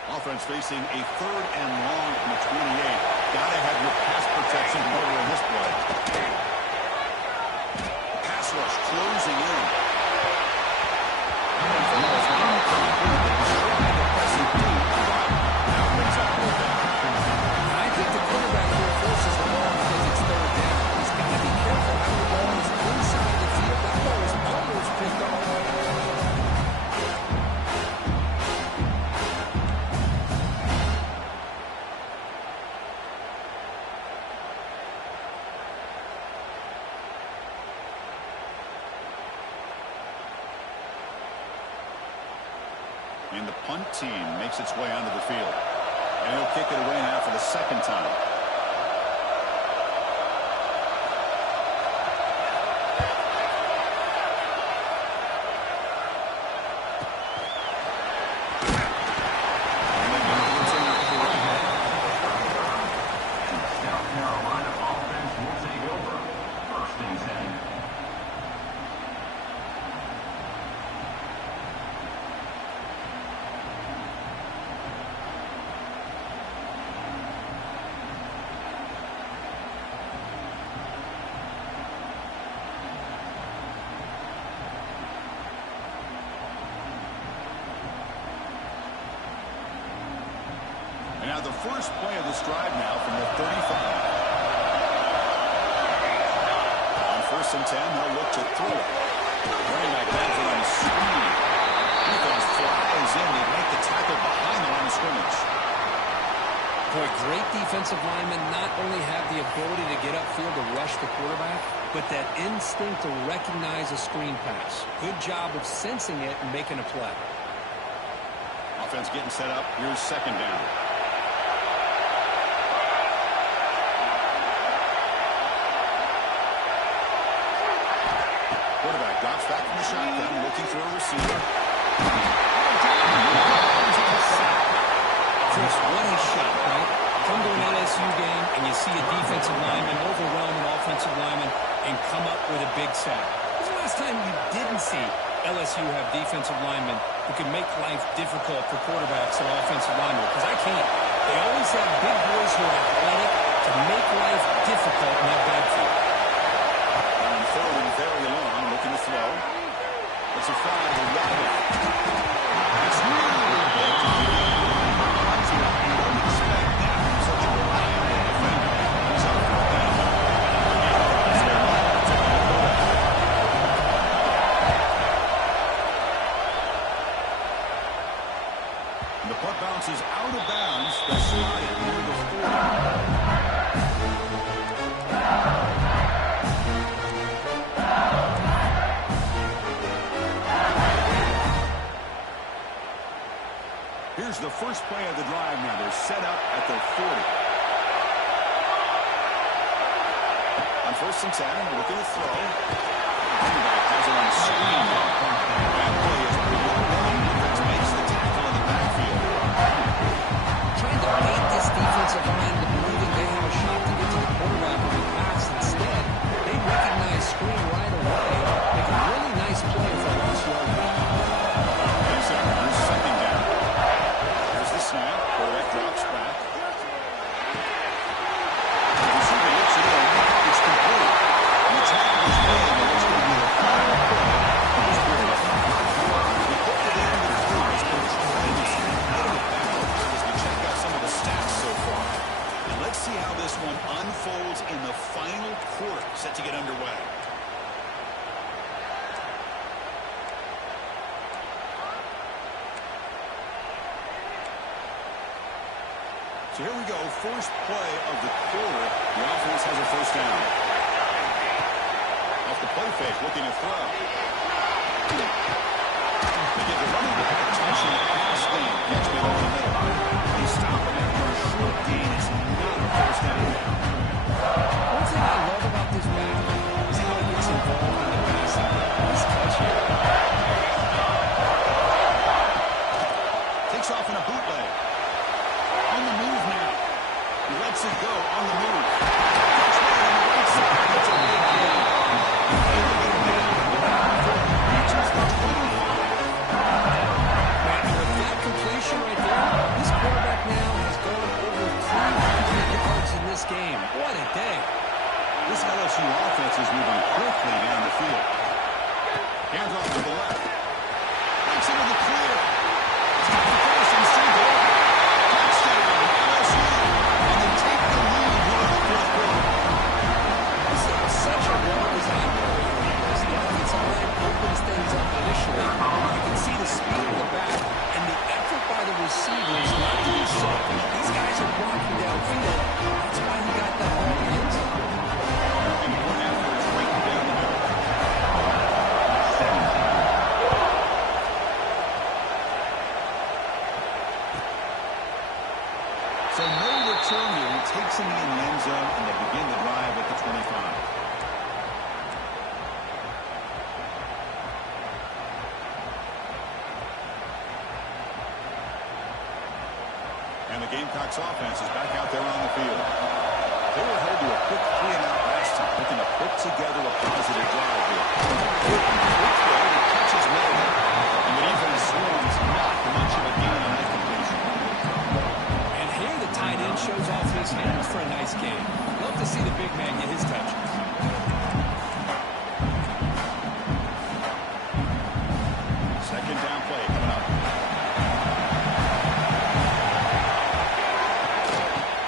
Offense facing a 3rd and long from the 28. Gotta have your pass protection over in this play. Pass rush closing in. I think the quarterback here forces the ball because it's 3rd down. He's got to be careful how the ball is inside the field. That ball is almost picked off. And the punt team makes its way onto the field. And he'll kick it away now for the 2nd time. Now the first play of this drive now from the 35. On 1st and 10, they'll look to throw it. Running back down for on speed. Defense flies in. They make the tackle behind the line of scrimmage. Boy, great defensive linemen not only have the ability to get upfield to rush the quarterback, but that instinct to recognize a screen pass. Good job of sensing it and making a play. Offense getting set up. Here's 2nd down. Quarterback drops back from the shotgun, looking for a receiver. Chris, what a shot, right? Come to an LSU game and you see a defensive lineman overwhelm an offensive lineman and come up with a big sack. When's the last time you didn't see LSU have defensive linemen who can make life difficult for quarterbacks and offensive linemen? Because I can't. They always have big boys who are athletic to make life difficult in that backfield. On 3rd and very long, looking to throw. It's a foul to Riley. It's really big to do. You don't expect that from such a reliable defender. He's on 4th down. And the punt bounces out of bounds. They'll slide it near the 40. Here's the first play of the drive now. They're set up at the 40. On 1st and 10, looking to throw. Running back has it on a screen. That play is pretty well run. Defense makes the tackle in the backfield. Trying to bait this defensive line into believing they have a shot to get to the quarterback with a pass. Instead, they recognize screen right away. Make a really nice play for lost yardage. Here's 2nd down. Here's the snap. Quarterback drops back. The receiver looks it in. It's complete. And the tackle is made. And it's going to be a final play. So here we go, first play of the quarter. The offense has a first down. Off the play fake, looking to throw. They give the running back a touching pass game. Gets me over the middle. They stop it after a short gain. It's not a first down. One thing I love about this back is how he gets involved in the passing. This touch here. Takes off in a bootleg. On the move now. He lets it go on the move. That's right on the right side. That's a big gain. Reaches the 25. And with that completion right there, this quarterback now has gone over 300 yards in this game. What a day. This LSU offense is moving quickly down the field. Hands off to the left. Breaks into the clear. It's got the first and single. Touchdown, LSU. And they take the lead here in the fourth quarter. This is such a well-designed play here. As the offensive line opens things up initially, you can see the speed of the back and the effort by the receivers not to be selfish. These guys are blocking downfield. That's why he got that ball in the end zone. And one effort is right down the middle. So no return here. He takes him in the end zone, and they begin the drive at the 25. And the Gamecocks offense is back out there on the field. They were held to a quick 3-and-out last time, looking to put together a positive drive here. Quick throw that catches Miller, and the defense swarms not much of a gain on that completion. And here the tight end shows off his hands for a nice game. Love to see the big man get his touches. Second down play coming up.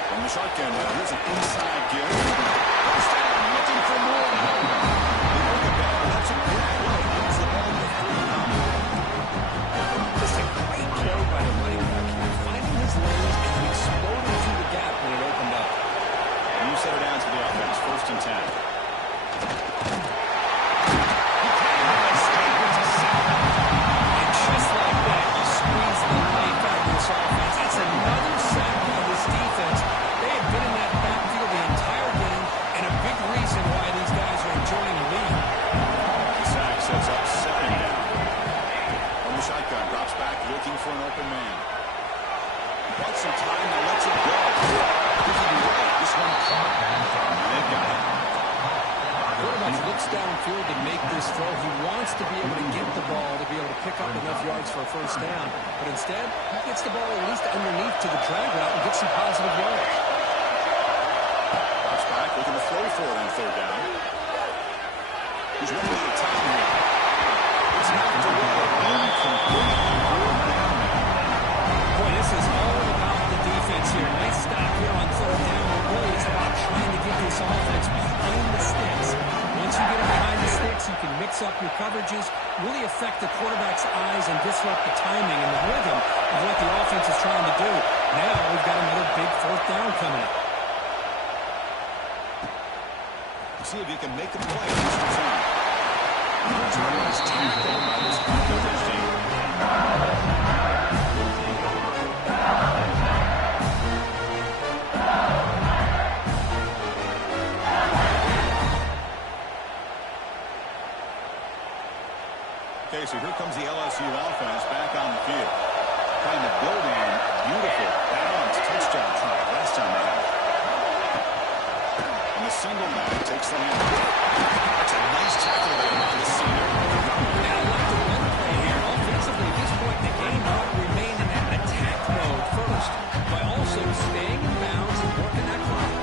From the shotgun now, here's an inside give. First down, looking for more. They look at that. That's a good play. Gets the ball to 39. Just a great play by the running back here, finding his lanes and then exploding through the gap when it opened up. And you set it down to the offense. First and 10. And just like that, you squeeze the life out of this offense. That's another sack by this defense. They have been in that backfield the entire game, and a big reason why these guys are enjoying the lead. The sack sets up second down. From the shotgun, drops back, looking for an open man. Got some time, now lets it go. This one caught. They've got it. Quarterback looks downfield to make this throw. He wants to be able to get the ball to be able to pick up enough yards for a first down. But instead, he gets the ball at least underneath to the drag route and gets some positive yards. Drops back, looking to throw for it on third down. He's running out of time here. It's knocked away. Incomplete. Fourth down now. Boy, this is all about the defense here. Nice stop here on third down. It really is about trying to get this offense behind the sticks. Once you get it behind the sticks, you can mix up your coverages, really affect the quarterback's eyes and disrupt the timing and the rhythm of what the offense is trying to do. Now we've got another big fourth down coming up. See if you can make a play on this return. The returner is tackled by this defense team. Okay, so here comes the LSU offense back on the field. Trying to build on beautiful, balanced touchdown try last time they had it. And the single back takes them in. That's a nice tackle there by the senior. And I like the run play here. Offensively, at this point in the game, you want to remain in that attack mode first, by also staying in bounds and working that clock.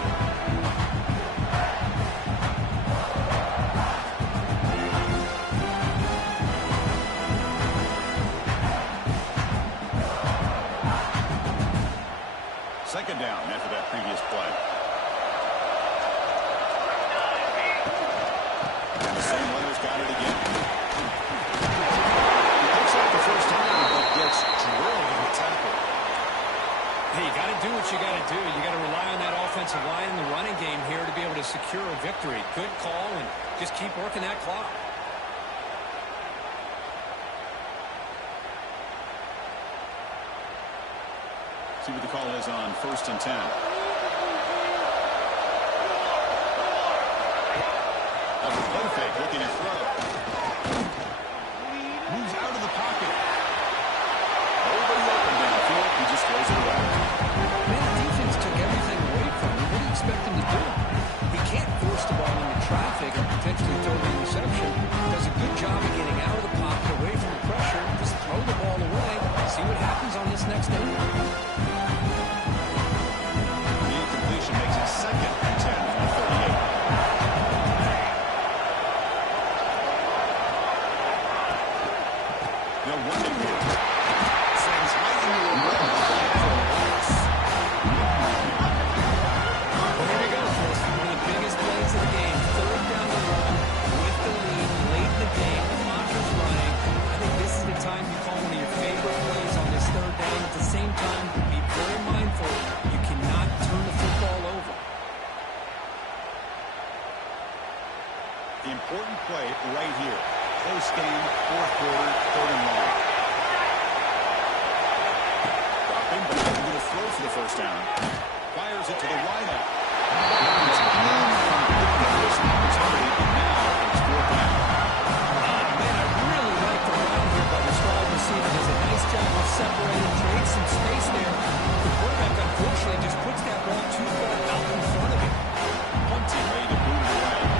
Second down after that previous play. And the same runner's got it again. He looks like the first time, but gets drilled in the tackle. Hey, you got to do do what you got to do. You got to rely on that offensive line in the running game here to be able to secure a victory. Good call, and just keep working that clock. See what the call is on 1st and 10. That's a play fake, looking to throw. Moves out of the pocket. Nobody open downfield. He just throws it away. Man, the defense took everything away from him. What do you expect him to do? He can't force the ball into traffic and potentially throw the interception. Does a good job of getting out of the pocket, away from the pressure. Just throw the ball away. See what happens on this next down. The incompletion makes it 2nd and 10 from 38. They'll run it here. Sends right into a run for a loss. Well, here we go, Chris. One of the biggest plays of the game. 3rd down and long with the lead late in the game. The clock is running. I think this is the time you call one of your favorite plays on this 3rd down. At the same time, be very mindful. You cannot turn the football over. The important play right here. Close game, 4th quarter, 3rd and long. Dropping, but not going to throw for the 1st down. Fires it to the wide out. It's in from this opportunity, and now it's 4th down. Man, I really like the round here by this wide receiver. Does a nice job of separating, trades some space there. The quarterback, unfortunately, just puts that ball too far out in front of him. Punting, ready to boot it away.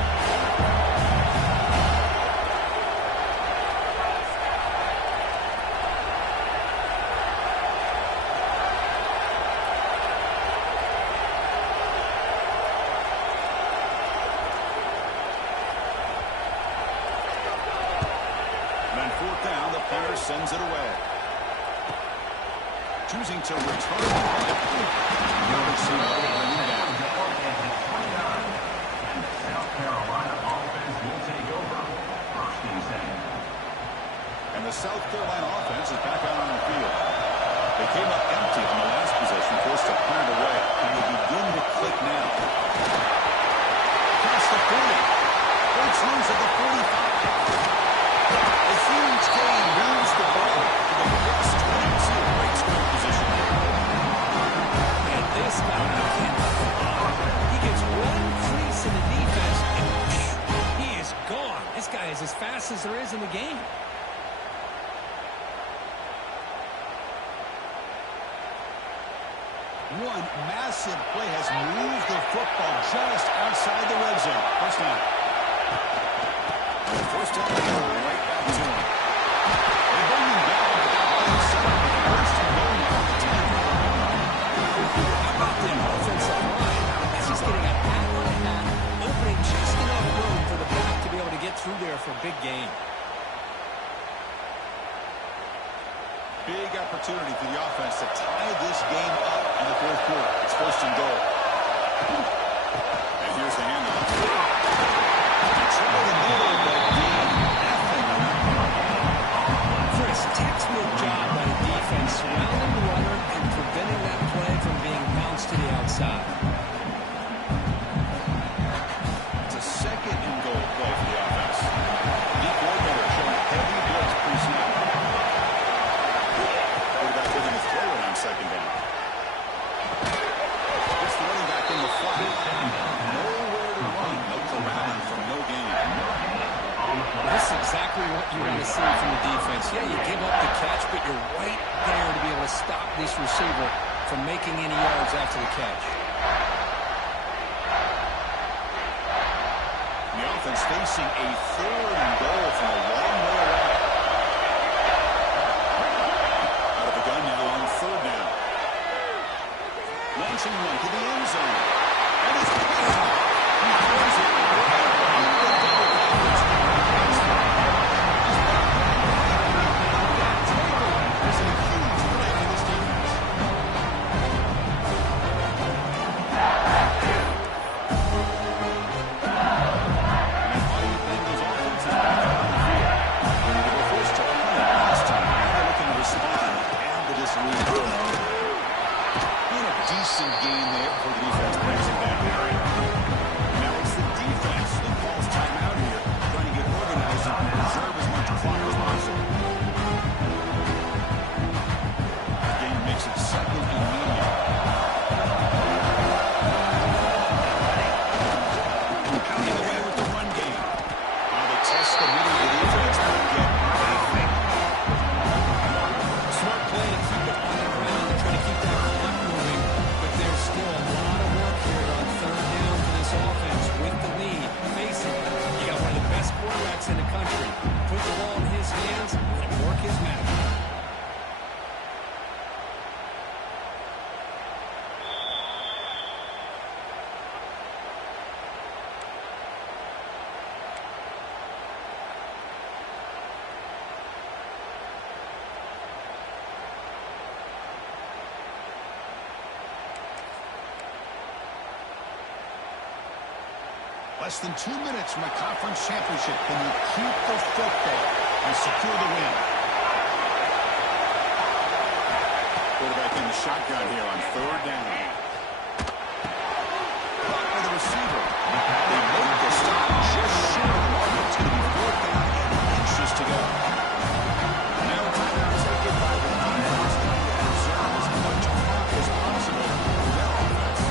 Sends it away. Choosing to return the punt. Never seen it bring it down. And the South Carolina offense will take over 1st and 10. And the South Carolina offense is back out on the field. They came up empty on the last possession, forced to punt it away. And they begin to click now. Past the 40. Breaks loose at the 45. A huge gain moves the ball to the plus 22. Great scoring position. And this guy cannot come. He gets one crease in the defense, and he is gone. This guy is as fast as there is in the game. One massive play has moved the football just outside the red zone. 1st down. And the 1st down, they go right back to him. They bring him down on the 7th. 1st and goal now at the 10. How about the offensive line? As he's getting a pat on the hat, opening just enough room for the back to be able to get through there for a big gain. Big opportunity for the offense to tie this game up in the 4th quarter. It's 1st and goal. And here's the handoff. Trouble in the middle, but Chris, textbook job by the defense, surrounding the runner and preventing that play from being bounced to the outside. it's a 2nd and goal play for the offense. The coordinator showing heavy blitz pre-snap. Quarterback looking to throw it on 2nd down. Gets the running back in the flat. Nowhere to run. No corralling from no gain. This is exactly what you want to see from the defense. Yeah, you give up the catch, but you're right there to be able to stop this receiver from making any yards after the catch. The offense facing a 3rd and goal from a long way away. Out of the gun now on 3rd down. Launching one to the end zone. And it's caught. He throws it right under the double coverage. There's a huge play for this defense. And all you think is offense is back out on the field. They were forced to punt it last time. Now they're looking to respond and add to this lead. In a decent decent gain there for the defense brings him down. Now it's the defense that calls timeout here, trying to get organized and preserve as much clock as possible. The game makes it second and medium. Coming away with the run game. They test the middle of the defense, but get nothing. Smart play to keep it on the ground and try to keep that clock moving, but there's still a lot of work here on third down for this offense with the lead. Face it, you got one of the best quarterbacks in the country. Put the ball in his hands and work his magic. Less than 2 minutes from a conference championship. Can you keep the football and secure the win? Quarterback in the shotgun here on third down. Caught by the receiver. They make the stop just short of the mark. It's going to be fourth down and inches to go. Now a timeout taken by the defense, trying to preserve as much clock as possible for their offense.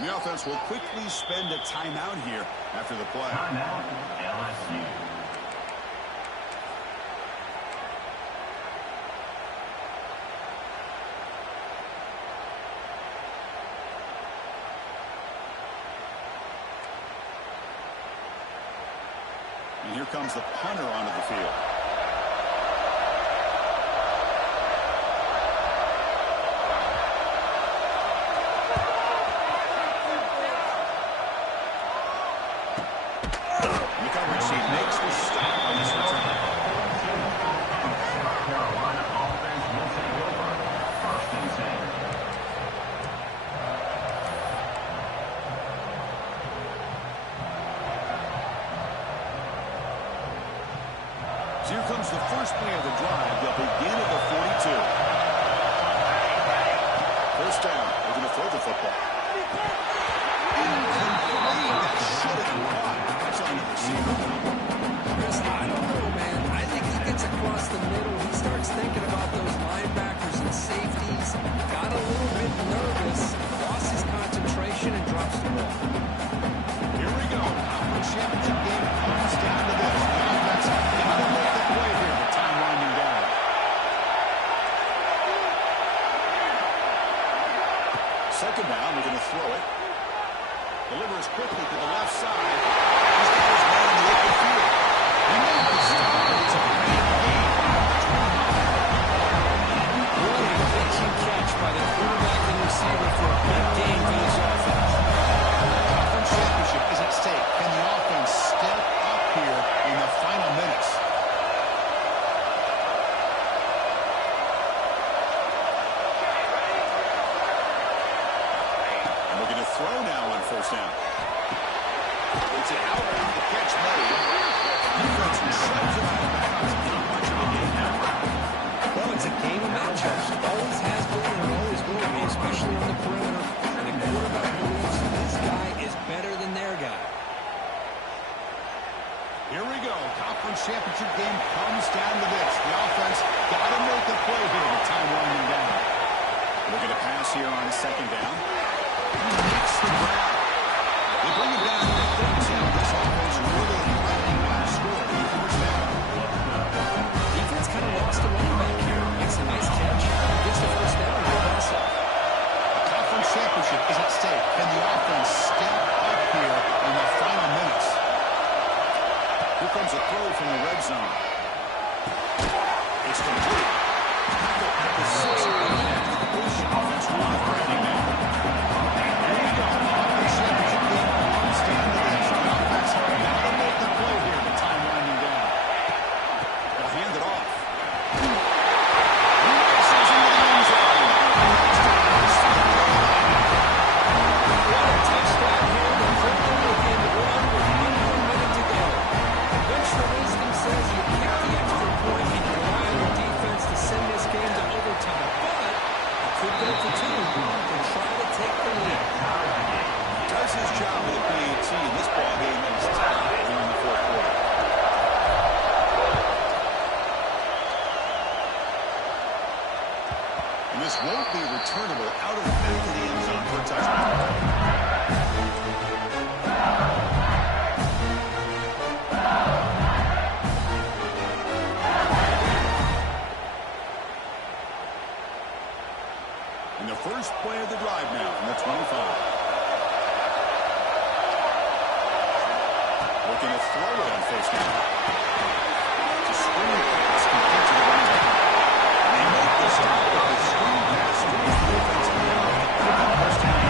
The offense will quickly spend a timeout here after the play. Timeout, LSU. And here comes the punter onto the field. Here comes the first play of the drive. They'll begin at the 42. First down. They're going to throw the football. Incomplete. That should have been caught. That's on the receiver. Chris, I don't know, man. I think he gets across the middle. He starts thinking about those linebackers and safeties. Got a little bit nervous. Lost his concentration and drops the ball. Here we go. Conference championship game comes down to this. The offense got to make the play here. The time winding down. Second down, we're going to throw it. Delivers quickly to the left side. He's got his man in the open field. He made the stop. It's a great game. What a pitching catch by the quarterback and receiver for a big game for this offense. Conference championship is at stake. Can the offense step up here in the final minutes? And we're going to throw now on first down. It's an out the catch made. Defense shoves it out of bounds. Not much of a game now. Well, it's a game of matchups. Always has been and always will be, especially on the perimeter. And the quarterback believes this guy is better than their guy. Here we go. Conference championship game comes down to this. The offense got to make a play here. The time winding down. We're going to pass here on second down. He hits the ground. They bring it down to 13. This offense really threatening to score on first down. Defense kind of lost a running back here. Makes a nice catch. Gets the first down. And pass it. The conference championship is at stake. Can the offense step up here in the final minutes? Here comes a throw from the red zone. It's complete. job of the PAT in this ball game is tied here in the fourth quarter. And this won't be returnable out of the back of the end zone for a touchdown. And the first play of the drive now from the 25. Looking to throw it on first down. It's a screen pass complete to the running back. And they make the stop with the screen pass straight to the offensive line. First down.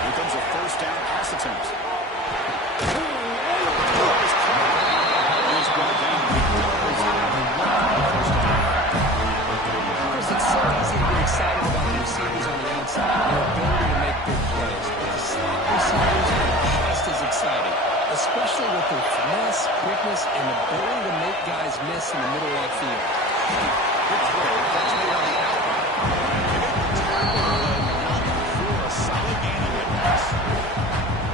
Here comes a first down pass attempt. He's brought down. Chris, it's so easy to get excited about the receivers on the outside and their ability to make big plays. But the slot receivers are just as exciting, especially with their finesse, quickness, and ability to make guys miss in the middle of the field. Good throw. That's made on the outline. Not for a solid gain on that pass.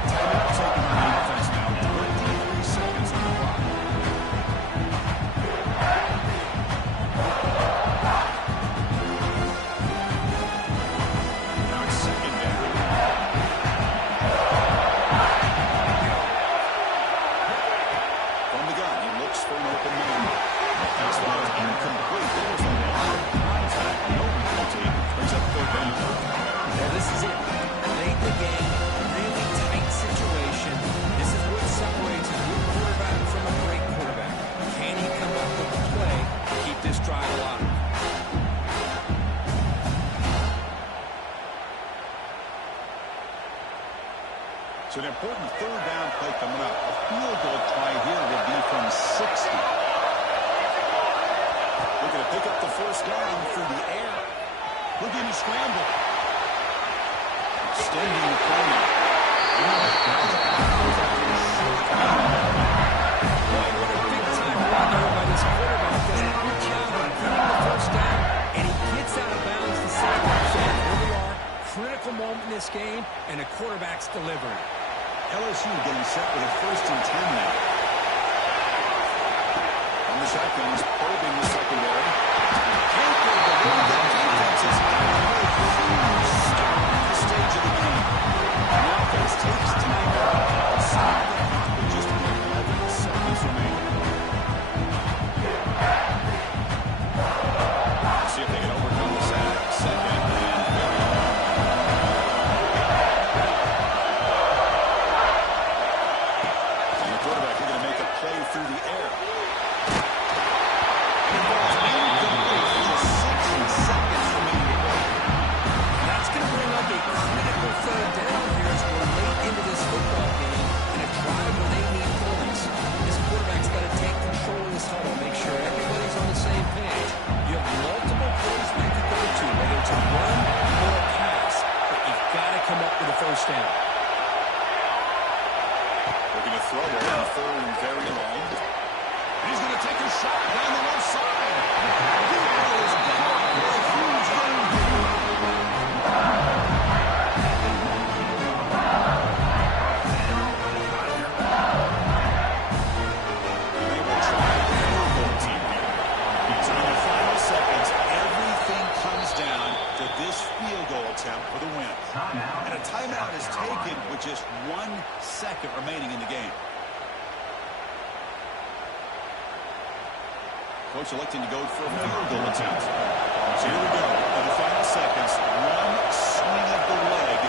Timeout taken on the offense now. 23 seconds on the clock. Now it's second down. From the gun, he looks for an open man. Pass ball is incomplete. There's a lot of contact. No penalty. Brings up third down. Well, this is it. Late in the game, really tight situation. This is what separates a good quarterback from a great quarterback. Can he come up with the play to keep this drive alive? So an important third down play coming up. A field goal try here would be from 60. Looking to pick up the first down through the air. Looking to scramble. Extending the play now. Boy, what a big-time run here by this quarterback. Does a good job of getting the first down, and he gets out of bounds to save himself. Here we are, critical moment in this game, and the quarterback's delivering. LSU getting set with a 1st and 10 now. On the shotgun, he's probing the secondary. Can't go the way the defense is starting the stage of the game. The offense takes time out. With just 11 seconds remaining. Let's see if they can overcome the sack. Second and very long. And the quarterback is going to make a play through the air. And the ball is incomplete. Just 6 seconds remaining. That's going to bring up a critical third down here as we're late into this football game and a drive where they need points. This quarterback's got to take control of this huddle, make sure everybody's on the same page. You have multiple plays you can go to, whether it's a run or a pass, but you've got to come up with a first down. Looking to throw it on third and very long. He's going to take a shot down the left side. The ball is blocked with a huge gain here. And they will try a field goal team here. So in the final seconds, everything comes down to this field goal attempt for the win. And a timeout is taken with just 1 second remaining in the game. Coach electing to go for a field goal attempt. So here we go. In the final seconds, one swing of the leg